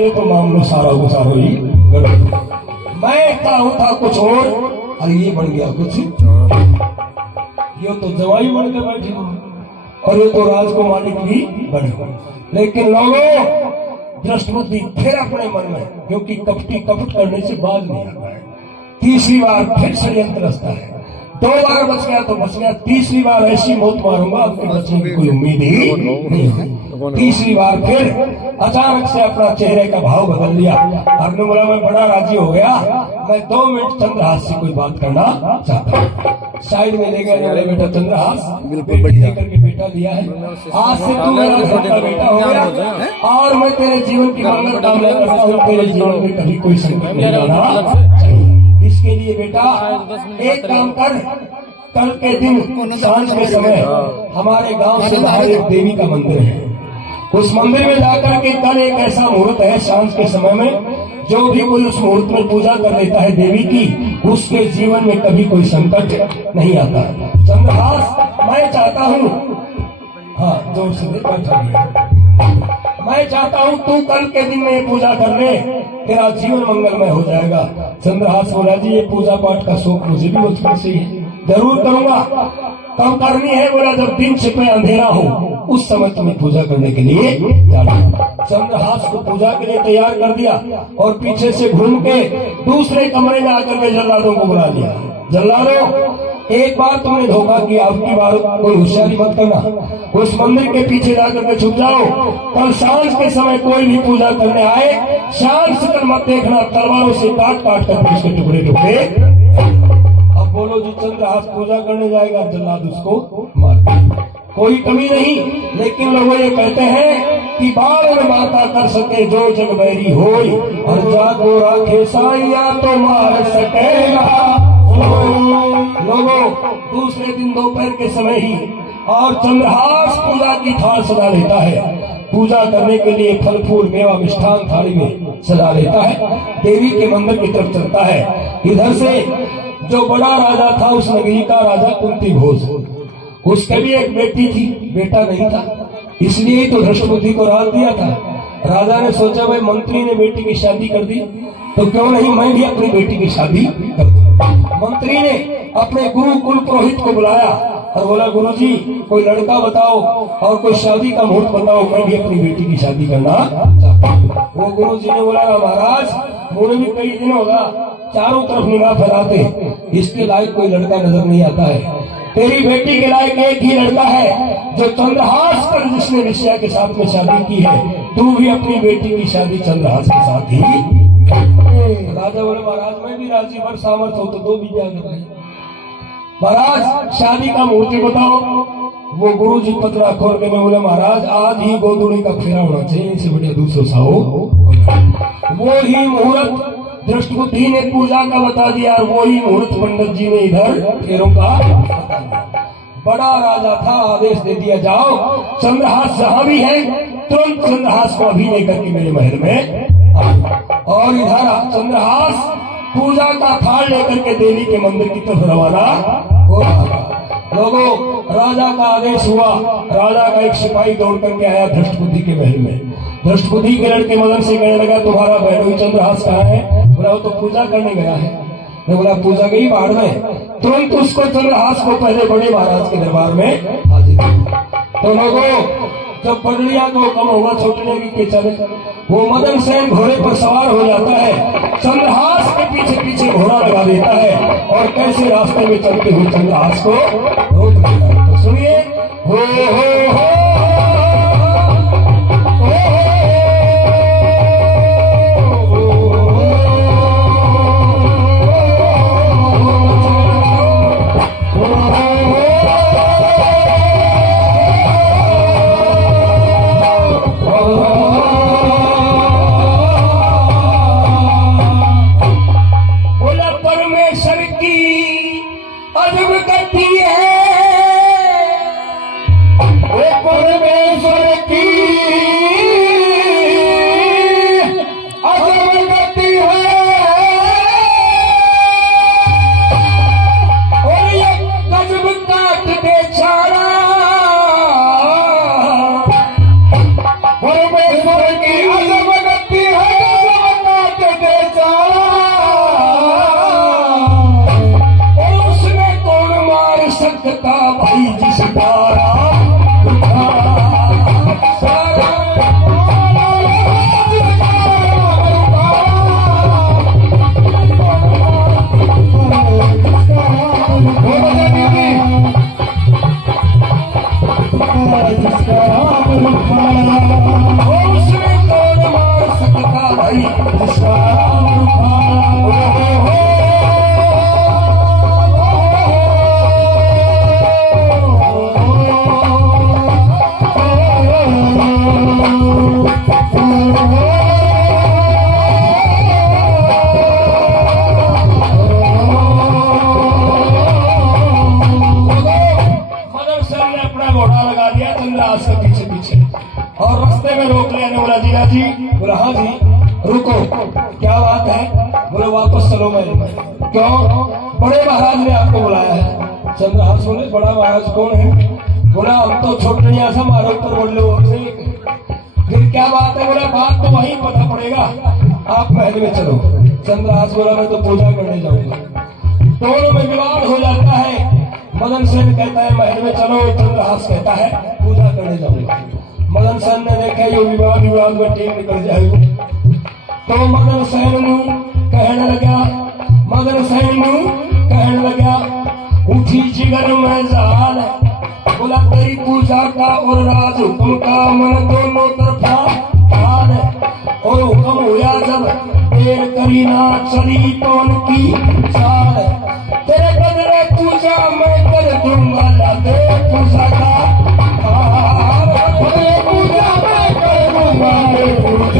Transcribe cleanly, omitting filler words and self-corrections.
मेरे तो मामलो सारा गुजारो ही मैं कहूँ था कुछ और ये बन गया कुछ। ये तो जवाई बन के बैठे और ये तो राजकुमारी भी बने। लेकिन लोगों दृष्टि फिर अपने मन में, क्योंकि कपटी कपट करने से बाज नहीं आता है। तीसरी बार फिर षड्यंत्र रचता है। 2 बार बच गया तो बच गया, तीसरी बार ऐसी मौत मारूंगा आपके बचने की कोई उम्मीद ही नहीं है। तीसरी बार फिर अचानक से अपना चेहरे का भाव बदल लिया। आपने बोला मैं बड़ा राजी हो गया, मैं 2 मिनट चंद्रहास से कोई बात करना चाहता हूँ। साइड में ले गया बेटा चंद्रहास, करके बेटा लिया है, आज से तू मेरा घर का बेटा हो गया और मैं तेरे जीवन की मंगल कामना करता हूँ। तेरे जीवन में कभी कोई संकट नहीं आना। इसके लिए बेटा एक काम कर, कल के दिन सांझ के समय हमारे गांव से बाहर एक देवी का मंदिर है, उस मंदिर में जाकर के कल एक ऐसा मुहूर्त है सांझ के समय में, जो भी कोई उस मुहूर्त में पूजा कर लेता है देवी की, उसके जीवन में कभी कोई संकट नहीं आता। चंद्रहास मैं चाहता हूँ, हाँ जोर से मैं चाहता हूँ तू कल के दिन में ये पूजा कर ले, तेरा जीवन मंगलमय हो जाएगा। चंद्रहास बोला जी ये पूजा पाठ का शौक मुझे भी बचपन से ही जरूर करूंगा। कब करनी है? बोला जब दिन छिपे अंधेरा हो उस समय तुम्हें पूजा करने के लिए जाना। चंद्रहास को पूजा के लिए तैयार कर दिया और पीछे से घूम के दूसरे कमरे में आकर के जल्लादों को बुला लिया। जल्लादों एक बार तुमने धोखा किया, आपकी बार कोई होशियारी मत करना, उस मंदिर के पीछे जाकर के छुप जाओ। कल सांझ के समय कोई भी पूजा करने आए शांत से मत देखना, तलवारों से काट काट कर उसके टुकड़े टुकड़े। अब बोलो जो चंद्रहास पूजा करने जाएगा जल्लाद उसको मार, कोई कमी नहीं। लेकिन लोग ये कहते हैं कि बाल माता कर सके जो जग बैरी हो, और जागो राखे साइया तो मार सकेगा। लोगों दूसरे दिन दोपहर के समय ही और चंद्रहास पूजा की थाल सजा लेता है। पूजा करने के लिए फल फूल मेवा मिष्ठान थाली में सजा लेता है, देवी के मंदिर की तरफ चलता है। इधर से जो बड़ा राजा था उस नगरी का, राजा कुंती घोष, उसके भी एक बेटी थी, बेटा नहीं था, इसलिए तो धृष्टबुद्धि को राज दिया था। राजा ने सोचा भाई मंत्री ने बेटी की शादी कर दी तो क्यों नहीं मैं भी अपनी बेटी की शादी कर दूं। मंत्री ने अपने गुरु कुल पुरोहित को बुलाया और बोला गुरुजी कोई लड़का बताओ और कोई शादी का मुहूर्त बताओ, मैं भी अपनी बेटी की शादी करना चाहता हूँ। वो गुरुजी ने बोला महाराज मुझे भी कई दिन होगा चारों तरफ निगाह फैलाते, इसके लायक कोई लड़का नजर नहीं आता है। तेरी बेटी के लायक एक ही लड़का है जो चंद्रहास कर जिसने विषया के साथ में शादी की है, तू भी अपनी बेटी की शादी चंद्रहास के साथ ही। राजा बोले महाराज मैं भी राजी, भर सामर्थ हो तो 2 विद्या कर रही। महाराज शादी का मुहूर्त बताओ। वो गुरु जी पतरा खोल के बोले महाराज आज ही गोदुड़ी का फेरा होना चाहिए, इनसे बढ़िया दूसरों सा हो। वो ही मुहूर्त दृष्टबुद्धि ने पूजा का बता दिया और वो ही मुहूर्त पंडित जी ने इधर फेरों का बता दिया। बड़ा राजा था, आदेश दे दिया जाओ चंद्रहास जहां भी है तुरंत चंद्रहास को अभी लेकर के मेरे महल में। और इधर चंद्रहास पूजा का थाल लेकर के देवी के मंदिर की तरफ रवाना हो रहा था। लोगों राजा का आदेश हुआ, राजा का एक सिपाही दौड़ करके आया धृष्टबुद्धि के महल में। धृष्टबुद्धि के लड़के मदन से कहने लगा तुम्हारा बहनोई चंद्रहास कहाँ है? बोला वो तो पूजा करने गया है। मैं बोला पूजा गई बाढ़ में, तुरंत उसको चंद्रहास को पहले बड़े महाराज के दरबार में हाजिर किया। तो लोगों जब पगड़िया को कम होगा छूटने की चले, वो मदन सेन घोड़े पर सवार हो जाता है, चंद्रहास के पीछे पीछे घोड़ा लगा देता है और कैसे रास्ते में चलते हुए चंद्रहास को रोक देता है। तो सुनिए हो रुको, क्या बात है? बोले वापस चलो महल में। क्यों? बड़े महाराज ने आपको बुलाया है। चंद्रहास बोले बड़ा महाराज कौन है? बोला हम तो छोटनिया से हमारे ऊपर बोल लो। फिर क्या बात है? बोला बात तो वहीं पता पड़ेगा, आप महल में चलो। चंद्रहास बोला मैं तो पूजा करने जाऊंगा। दोनों में विवाद हो जाता है। मदन सेन कहता है महल में चलो, चंद्रहास कहता है पूजा करने जाऊंगा। मदन सेन ने देखा ये विवाद में टीम निकल जाएगी, तो मदन सेन कहने लगा उठी जिगर में जान। बोला तेरी पूजा का और राज हुक्म का मन दोनों तरफा ठान। और हुक्म हुआ जब देर करी ना चली तो उनकी चाल। तेरे बदले पूजा मैं कर दूंगा, लादे पूजा का पूजा मैं कर दूंगा।